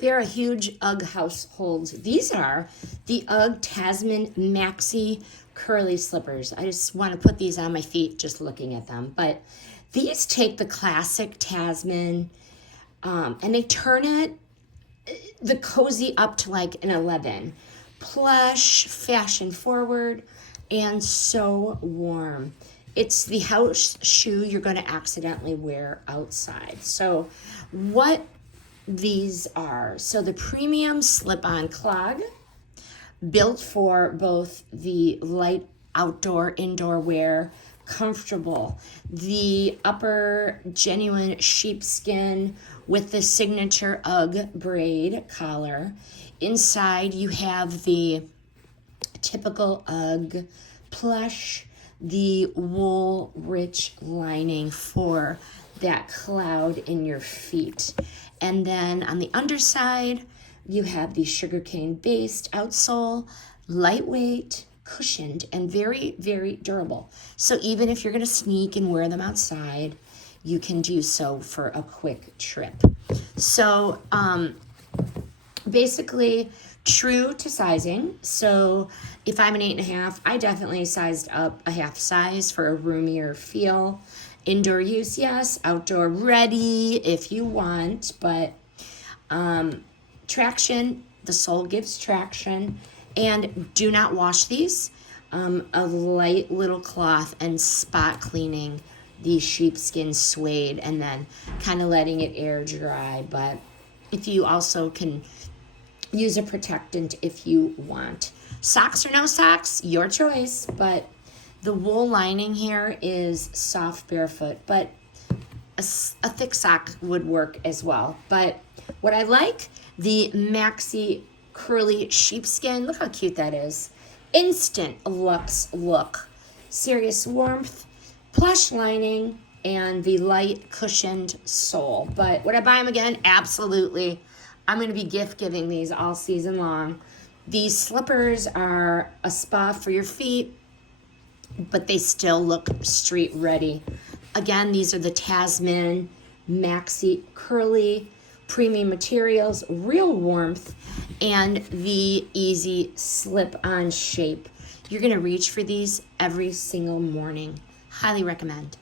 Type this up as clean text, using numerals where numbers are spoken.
They're a huge UGG household. These are the UGG Tasman Maxi Curly Slippers. I just want to put these on my feet just looking at them. But these take the classic Tasman and they turn it, the cozy, up to like an 11. Plush, fashion forward, and so warm. It's the house shoe you're going to accidentally wear outside. So what these are, so the premium slip-on clog, built for both the light outdoor, indoor wear, comfortable. The upper genuine sheepskin with the signature UGG braid collar. Inside you have the typical UGG plush, the wool rich lining for that cloud in your feet. And then on the underside, you have the sugarcane based outsole, lightweight, cushioned, and very, very durable. So even if you're going to sneak and wear them outside, you can do so for a quick trip. So basically true to sizing. So if I'm an 8.5, I definitely sized up a half size for a roomier feel. Indoor use, yes. Outdoor ready if you want, but traction, the sole gives traction. And do not wash these. A light little cloth and spot cleaning the sheepskin suede and then kind of letting it air dry. But if you also can use a protectant if you want. Socks or no socks, your choice, but the wool lining here is soft barefoot, but a thick sock would work as well. But what I like, the maxi curly sheepskin, look how cute that is. Instant luxe look. Serious warmth, plush lining, and the light cushioned sole. But would I buy them again? Absolutely. I'm going to be gift giving these all season long. These slippers are a spa for your feet, but they still look street ready. Again, these are the Tasman Maxi Curly premium materials, real warmth, and the easy slip-on shape. You're going to reach for these every single morning. Highly recommend.